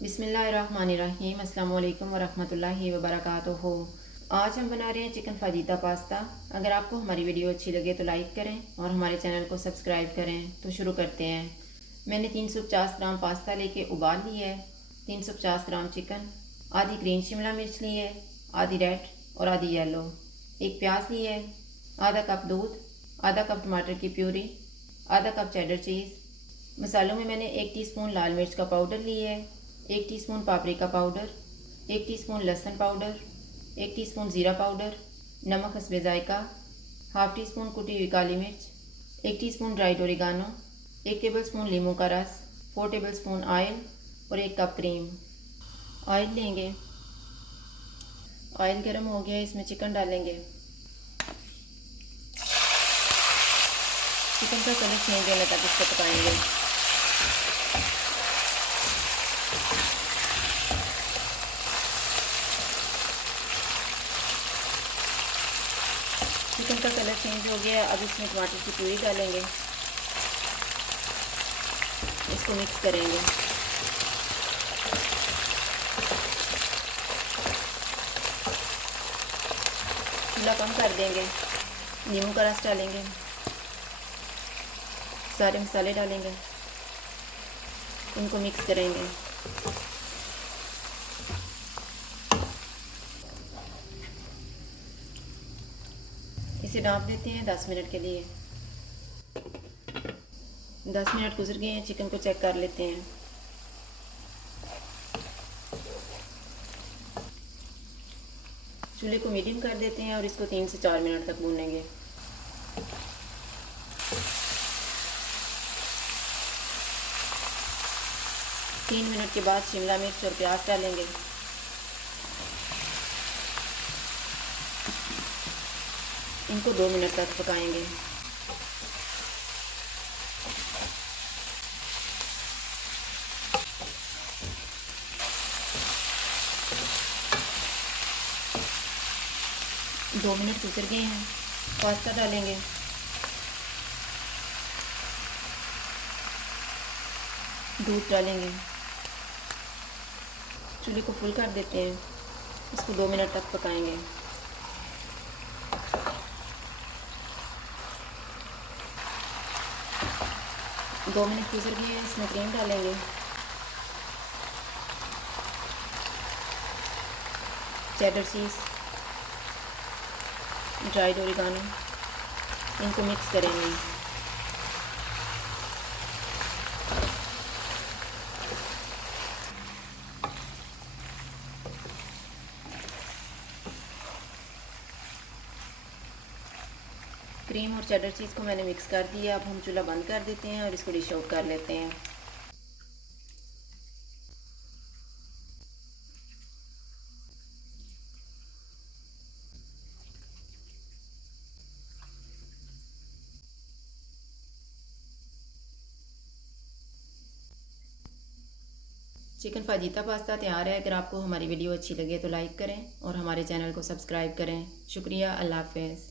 बिस्मिल्लाहिर्रहमानिर्रहीम अस्सलाम वालेकुम वरहमतुल्लाहि वबरकातुहू। आज हम बना रहे हैं चिकन फाजीता पास्ता। अगर आपको हमारी वीडियो अच्छी लगे तो लाइक करें और हमारे चैनल को सब्सक्राइब करें। तो शुरू करते हैं। मैंने 350 ग्राम पास्ता लेके उबाल लिया है। 350 ग्राम चिकन, आधी ग्रीन शिमला मिर्च ली है, आधी रेड और आधी येलो। एक प्याज ली है, आधा कप दूध, आधा कप टमाटर की प्यूरी, आधा कप चेडर चीज़। मसालों में मैंने 1 टीस्पून लाल मिर्च का पाउडर लिया है, 1 टीस्पून पापरिका पाउडर, 1 टीस्पून लहसुन पाउडर, 1 टीस्पून ज़ीरा पाउडर, नमक हस्बे ज़ायका, हाफ़ टी स्पून कुटी हुई काली मिर्च, 1 टीस्पून ड्राइड ओरिगानो, 1 टेबलस्पून लीमू का रस, 4 टेबलस्पून ऑयल और 1 कप क्रीम। ऑयल लेंगे। ऑयल गर्म हो गया, इसमें चिकन डालेंगे। चिकन का कलर चेंज होने तक इसको पकाएंगे। चिकन का कलर चेंज हो गया, अब इसमें टमाटर की प्यूरी डालेंगे। इसको मिक्स करेंगे। चूल्हा कम कर देंगे। नींबू का रस डालेंगे, सारे मसाले डालेंगे, इनको मिक्स करेंगे। इसे ढाँप देते हैं 10 मिनट के लिए। 10 मिनट गुजर गए हैं, चिकन को चेक कर लेते हैं। चूल्हे को मीडियम कर देते हैं और इसको 3 से 4 मिनट तक भूनेंगे। तीन मिनट के बाद शिमला मिर्च और प्याज डालेंगे। इनको 2 मिनट तक पकाएंगे। दो मिनट गुजर गए हैं, पास्ता डालेंगे। दूध डालेंगे। चूल्हे को फुल कर देते हैं। इसको 2 मिनट तक पकाएंगे। दो मिनट गुजर गए हैं, इसमें क्रीम डालेंगे। चेडर चीज़, ड्राइड ओरिगानो, इनको मिक्स करेंगे। क्रीम और चेडर चीज़ को मैंने मिक्स कर दिया। अब हम चूल्हा बंद कर देते हैं और इसको डिश आउट कर लेते हैं। चिकन फाजीता पास्ता तैयार है। अगर आपको हमारी वीडियो अच्छी लगे तो लाइक करें और हमारे चैनल को सब्सक्राइब करें। शुक्रिया। अल्लाह हाफ़िज़।